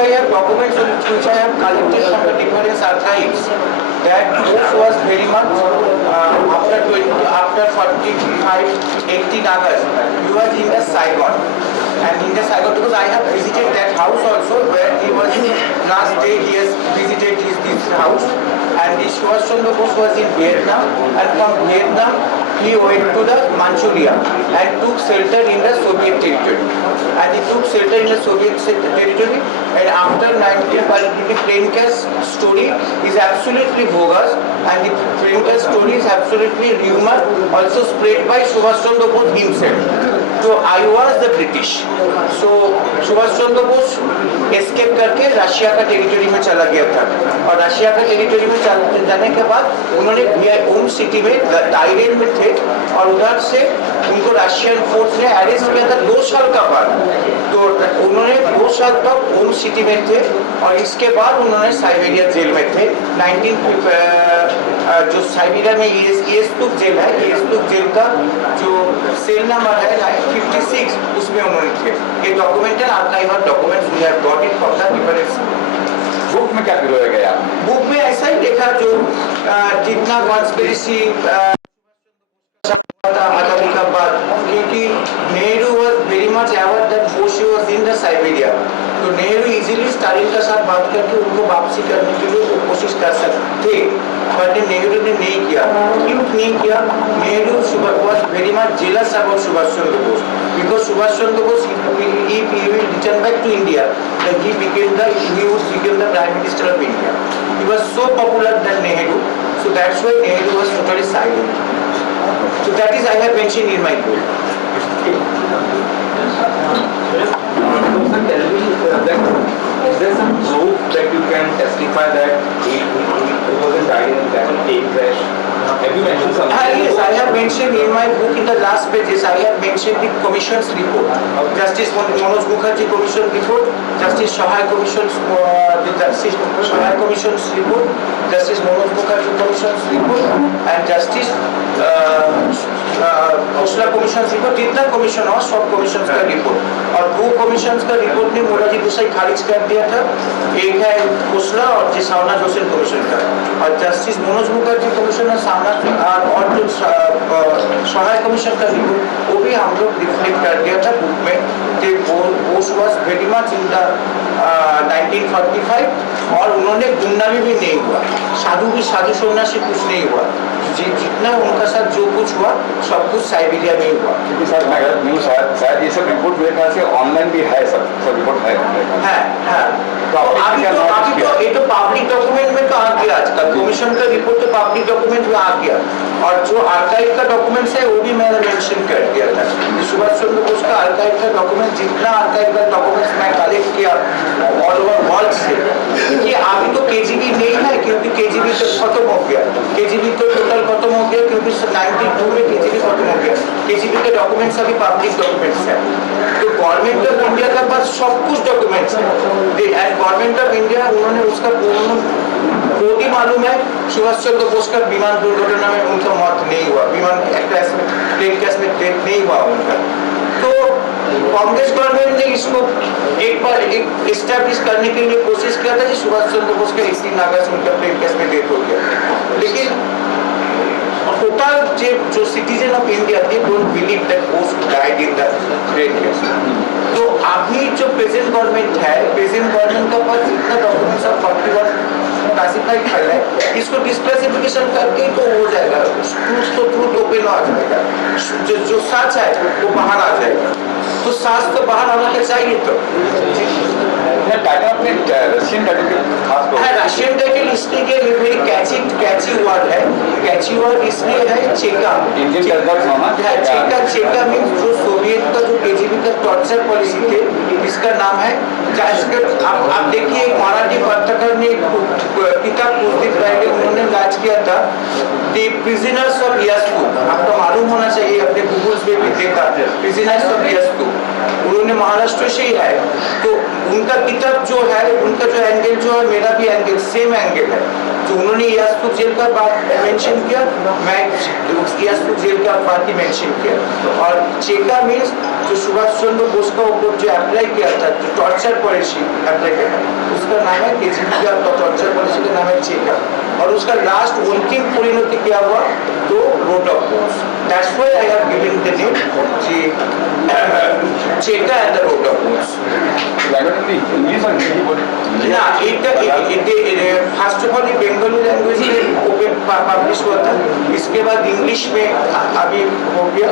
I have documents which I have collected from the different archives that Bose was very much after 18 August, he was in the Saigon. And in the Saigon, because I have visited that house also where he was last day he has visited this house. And the Subhash Chandra Bose was in Vietnam, and from Vietnam he went to the Manchuria and took shelter in the Soviet territory. And he took shelter in the Soviet territory, and after 1940, the Premkas story is absolutely bogus, and the Premkas story is absolutely rumor, also spread by Subhash Chandra Bose himself. So I was the British. So Subhash Chandra Bose escape करके Russia का territory में चला गया था, और Russia का territory में जाने के बाद उन्होंने ओम सिटी में टाइरेन में थे, और उधर से उनको रशियन फोर्स ने अरेस्ट किया था 2 साल का बाद। तो उन्होंने 2 साल तक ओम सिटी में थे, और इसके बाद उन्होंने साइबेरिया जेल में थे। जो साइबेरिया में येस्तुक जेल है, येस्तुक जेल का जो सेल नंबर है 56, उसमें उन्होंने थे। ये documental archive documents we have got it from the different. Book में क्या पिरोया गया? बुक में ऐसा ही देखा जो जितना कॉन्स्पिरेसी आजादी का बाद, क्योंकि Nehru was very much aware that Bose was in the Siberia, तो नेहरू इजीली स्टालिन के साथ बात करके उनको वापसी करने के लिए कोशिश कर सकते, बट नेहरू ने नहीं किया। क्यों नहीं किया? Nehru was very much jealous about Subhash Chandra Bose, because Subhash Chandra Bose, if he will return back to India, then he would become the Prime Minister of India. He was so popular than Nehru, so that's why Nehru was totally silent. So that is I have mentioned in my book. Is there some proof that you can testify that he wasn't died in a plane crash? Have you mentioned something? Yes, I have mentioned in my book in the last pages. I have mentioned the commission's report, Justice Manoj Mukherjee Commission report, Justice Sahai Commission's report, Justice Manoj Mukherjee Commission's report, and Justice Khosla commission report. जितना commission हुआ सब commission का report, और 2 commission का report ने मोरारजी देसाई खारिज कर दिया था। एक है खोसला और जी सावना जोसेफ कमीशन का, और जस्टिस मनोज मुखर्जी कमीशन और सावना और जो सहाय कमीशन का रिपोर्ट वो भी हम लोग रिफ्लेक्ट कर दिया था बुक में कि Bose was very much in the 1945, और उन्होंने गुमनामी भी नहीं हुआ, साधु सन्यासी कुछ नहीं हुआ, जितना उनका साथ जो कुछ हुआ सब कुछ साइबेरिया में हुआ। क्योंकि सर शायद ये सब रिपोर्ट मेरे ख्याल से ऑनलाइन भी है, सब रिपोर्ट है। तो अभी तो ये तो पब्लिक डॉक्यूमेंट में तो आ गया, आजकल कमीशन का रिपोर्ट तो पब्लिक डॉक्यूमेंट में आ गया, और जो आर्काइव का डॉक्यूमेंट्स है वो भी मैंने मेंशन कर दिया था। सुभाष चंद्र बोस का आर्काइव का डॉक्यूमेंट, जितना आर्काइव का डॉक्यूमेंट्स मैं कलेक्ट किया ऑल ओवर वर्ल्ड से, कि अभी तो केजीबी नहीं है, क्योंकि केजीबी तो खत्म हो गया, केजीबी तो टोटल खत्म हो गया, क्योंकि 92 में केजीबी खत्म हो गया। केजीबी के डॉक्यूमेंट्स अभी पब्लिक डॉक्यूमेंट्स है, तो गवर्नमेंट ऑफ इंडिया के पास सब कुछ डॉक्यूमेंट्स है, एंड गवर्नमेंट ऑफ इंडिया उन्होंने उसका बहुत ही मालूम है सुभाष चंद्र बोस का विमान दुर्घटना में उनका मौत नहीं हुआ, विमान प्लेन क्रैश में डेथ नहीं हुआ उनका। तो कांग्रेस गवर्नमेंट ने इसको एक बार एस्टैब्लिश करने के लिए कोशिश किया था कि सुभाष चंद्र बोस का 18 अगस्त उनका प्लेन क्रैश में डेथ हो गया, लेकिन टोटल जो citizen of India they don't believe that Bose died in the plane crash. तो अभी जो प्रेजेंट गवर्नमेंट है, प्रेजेंट गवर्नमेंट का पास इतना डॉक्यूमेंट्स ऑफ 41 क्लासिफाइड फाइल है, इसको डिस्क्लासिफिकेशन करके तो हो जाएगा, ट्रूथ ओपन आ जाएगा, जो सच है वो बाहर आ जाएगा, तो सच तो बाहर आना चाहिए। तो रशियन टाइटल इसलिए वेरी कैची वर्ड है, कैची वर्ड इसलिए है चेका। चेका मीन्स जो सोवियत का जो केजीबी का टॉर्चर पॉलिसी थे, इसका नाम है। आप देखिए मराठी पत्रकार ने किताब कुछ दिन पहले उन्होंने लॉन्च किया था, द प्रिजनर्स ऑफ यास्कू, आपको मालूम होना चाहिए, अपने गूगल पे भी देखा, प्रिजनर्स ऑफ यास्कू, उन्होंने महाराष्ट्र से ही है। तो उनका किताब जो है, उनका जो एंगल जो है, मेरा भी एंगल सेम एंगल है। तो उन्होंने यास्तुक जेल का बात मेंशन किया, मैं यास्तुक जेल का बात ही मेंशन किया। और चेका मीन्स जो सुभाष चंद्र बोस का ऊपर जो अप्लाई किया था, जो टॉर्चर पॉलिसी अप्लाई किया था, उसका नाम है केजीबी का टॉर्चर पॉलिसी का नाम है चेका, और उसका लास्ट अंतिम परिणति क्या हुआ तो rot of Bose. That's why I have given the name Cheka and the rot of Bose. ना फर्स्ट ऑफ ऑल ये बेंगोली लैंग्वेज में ओपन पब्लिश हुआ था, इसके बाद इंग्लिश में अभी हो गया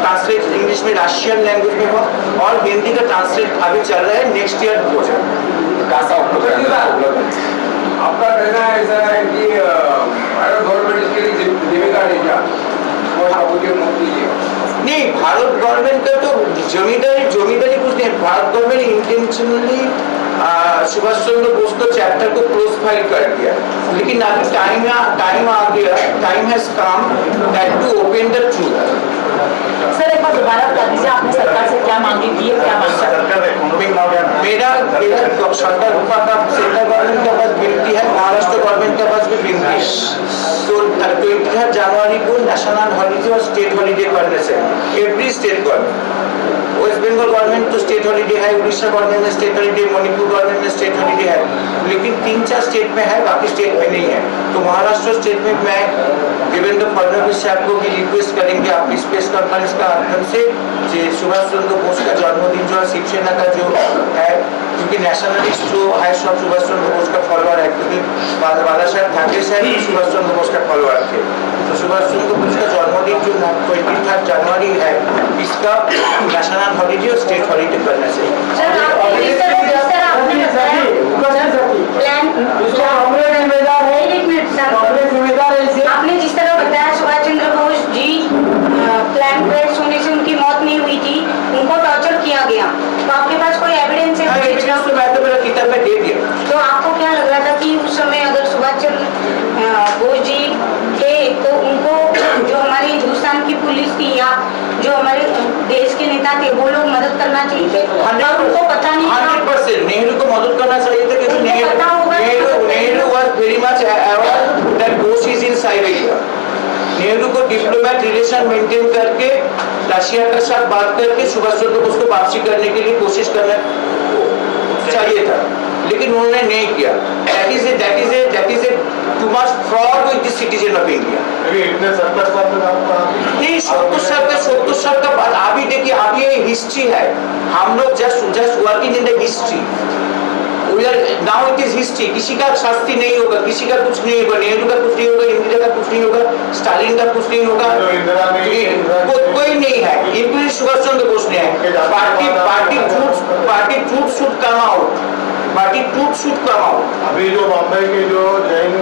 ट्रांसलेट, इंग्लिश में रशियन लैंग्वेज में हुआ, और हिंदी का ट्रांसलेट अभी चल रहा है, नेक्स्ट ईयर हो जाएगा। आपका कहना ऐसा है कि भारत गवर्नमेंट इसके लिए जिम्मेदार है क्या? नहीं, भारत गवर्नमेंट का तो जमींदारी कुछ नहीं, भारत गवर्नमेंट इंटेंशनली सुभाष चंद्र बोस को चैप्टर को क्लोज फाइल कर दिया, लेकिन अभी टाइम आ गया, time has come that to open the truth. Sir एक बार दोबारा बता दीजिए, आपने सरकार से क्या मांगी थी और क्या मांगा? मेरा सेंट्रल गवर्नमेंट के पास विनती है, महाराष्ट्र गवर्नमेंट के पास भी विनती है, तो 23 जनवरी को नेशनल हॉलीडे और स्टेट हॉलीडे करने से every state government, West Bengal government तो स्टेट हॉलीडे है, उड़ीसा गवर्नमेंट में स्टेट हॉलीडे, मणिपुर गवर्नमेंट में स्टेट हॉलीडे है, लेकिन 3-4 स्टेट में है, बाकी स्टेट में नहीं है। तो महाराष्ट्र स्टेट में मैं देवेंद्र फडणवीस साहब को भी रिक्वेस्ट करेंगे आप इस प्रेस कॉन्फ्रेंस का माध्यम से, सुभाष चंद्र बोस का जन्मदिन जो है शिवसेना का जो है, क्योंकि नेशनलिस्ट जो है सब सुभाष चंद्र बोस का फॉलोअर है, क्योंकि बाला साहब ठाकरे साहब भी सुभाष चंद्र बोस का फॉलोअर थे, तो सुभाष चंद्र बोस का जन्मदिन जो 23 जनवरी है, इसका नेशनल हॉलीडे और स्टेट हॉलीडे करने से आपने जिस तरह बताया सुभाष चंद्र बोस जी प्लान क्रेश होने से उनकी मौत नहीं हुई थी, उनको टॉर्चर किया गया, तो आपके पास कोई एविडेंस है? तो मैं तो मेरा किताब में दे दिया। तो आपको क्या लग रहा था कि उस समय अगर सुभाष चंद्र बोस जी थे तो उनको जो हमारी हिंदुस्तान की पुलिस थी या जो हमारे देश के नेता थे वो लोग मदद करना चाहिए थे, उनको पता नहीं था? 100% नेहरू को मदद करना चाहिए था, क्योंकि Nehru was very much aware that Bose is in Siberia. Nehru को डिप्लोमेट रिलेशन मेंटेन करके रशिया के साथ बात करके सुभाष चंद्र बोस को वापसी करने के लिए कोशिश करना चाहिए था, लेकिन उन्होंने नहीं किया। That is a too much fraud with the citizen of India. नहीं, 70 साल का बाद अभी देखिए, अभी ये हिस्ट्री है, हम लोग just working in the history, now it is history. किसी का शास्ति नहीं होगा, किसी का कुछ नहीं होगा, नेहरू का कुछ नहीं होगा, इंदिरा का कुछ नहीं होगा, स्टालिन का कुछ नहीं होगा, कोई नहीं है, इंक्लूडिंग सुभाष चंद्र बोस ने है। Party truth should come out, party truth should come out. अभी जो बॉम्बे के जो जैन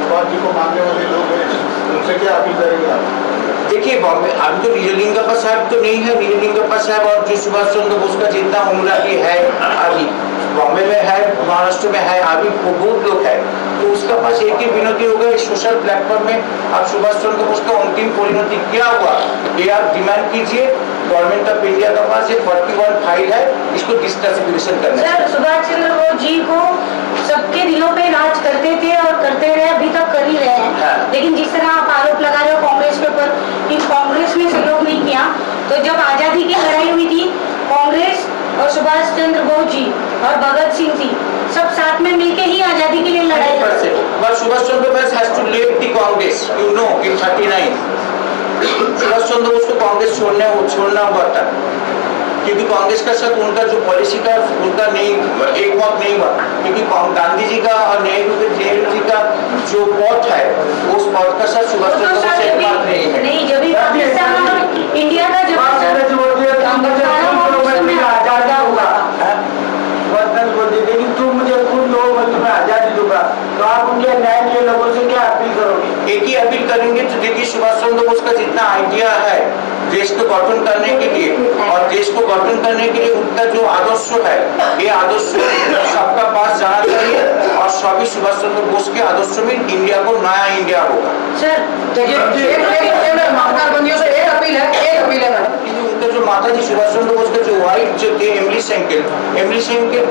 सुभाष जी को मानने वाले लोग हैं, उनसे क्या अपील करेंगे आप? देखिए, बॉम्बे अभी तो निजलिंगप्पा साहब तो नहीं है, निजलिंगप्पा साहब और जो सुभाष चंद्र बोस का जितना उम्र की है, अभी बॉम्बे में है, महाराष्ट्र में है, अभी बहुत लोग है, तो उसका पास एक ही विनती होगा, इस सोशल प्लेटफॉर्म में आप सुभाष चंद्र बोस का अंतिम परिणति क्या हुआ ये आप डिमांड कीजिए। गवर्नमेंट ऑफ इंडिया का पास ये 41 फाइल है, इसको डिस्क्लासिफिकेशन करना है। सर, सुभाष चंद्र बोस जी को सबके दिलों पे राज करते थे और करते रहे, अभी तक कर ही रहे हैं, लेकिन जिस तरह आप आरोप लगा रहे हो कांग्रेस के ऊपर कि कांग्रेस ने सहयोग नहीं किया, तो जब आजादी की लड़ाई हुई थी, कांग्रेस और सुभाष चंद्र बोस जी और भगत सिंह जी सब साथ में मिलके ही आजादी के लिए लड़ाई लड़ते थे। But Subhash Chandra Bose has to leave the Congress, you know, in 39. Subhash Chandra Bose को कांग्रेस छोड़ना हुआ था, क्योंकि कांग्रेस का साथ उनका जो पॉलिसी का उनका नहीं एक मत नहीं हुआ, क्योंकि गांधी जी का और नेहरू जी का जो पथ है, उस पथ का साथ सुभाष चंद्र बोस एक मत नहीं है। नहीं, जब भी पाकिस्तान और इंडिया का जब लेकिन तुम मुझे खुद लो, मैं तुम्हें आजादी दूंगा, तो आप उनके न्याय के लोगों से क्या अपील करोगे? एक ही अपील करेंगे, तो देखिए सुभाष चंद्र बोस का जितना आइडिया है देश को गठन करने के लिए, और देश को गठन करने के लिए उनका जो आदर्श है, ये आदर्श सबका पास जाना चाहिए, और सभी सुभाष चंद्र बोस के आदर्श में इंडिया को नया इंडिया होगा। सर उनका जो माता जी सुभाष चंद्र बोस का जो वाइफ जो थे एमली सेंकेल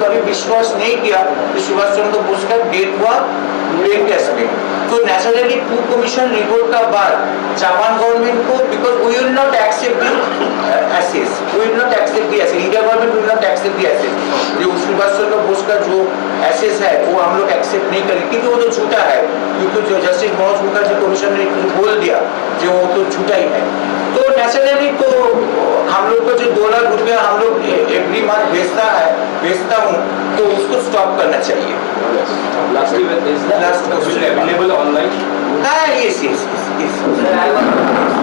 कभी विश्वास नहीं किया कि सुभाष चंद्र बोस का डेथ हुआ ब्रेन टेस्ट में। तो नेचुरली टू कमीशन रिपोर्ट का बाद जापान गवर्नमेंट को, because we will not accept ashes, we will का जो एसेस है वो हम लोग एक्सेप्ट नहीं करेंगे, क्योंकि वो तो झूठा है, क्योंकि जो जस्टिस मनोज मुखर्जी कमीशन ने बोल दिया जो वो तो झूठा ही है। तो नेचुरली तो हम लोग को जो 2 लाख रुपया हम लोग एवरी मंथ भेजता हूँ, तो उसको स्टॉप करना चाहिए। Lastly, is the Last commission available online? हाँ, yes. Sir, I have a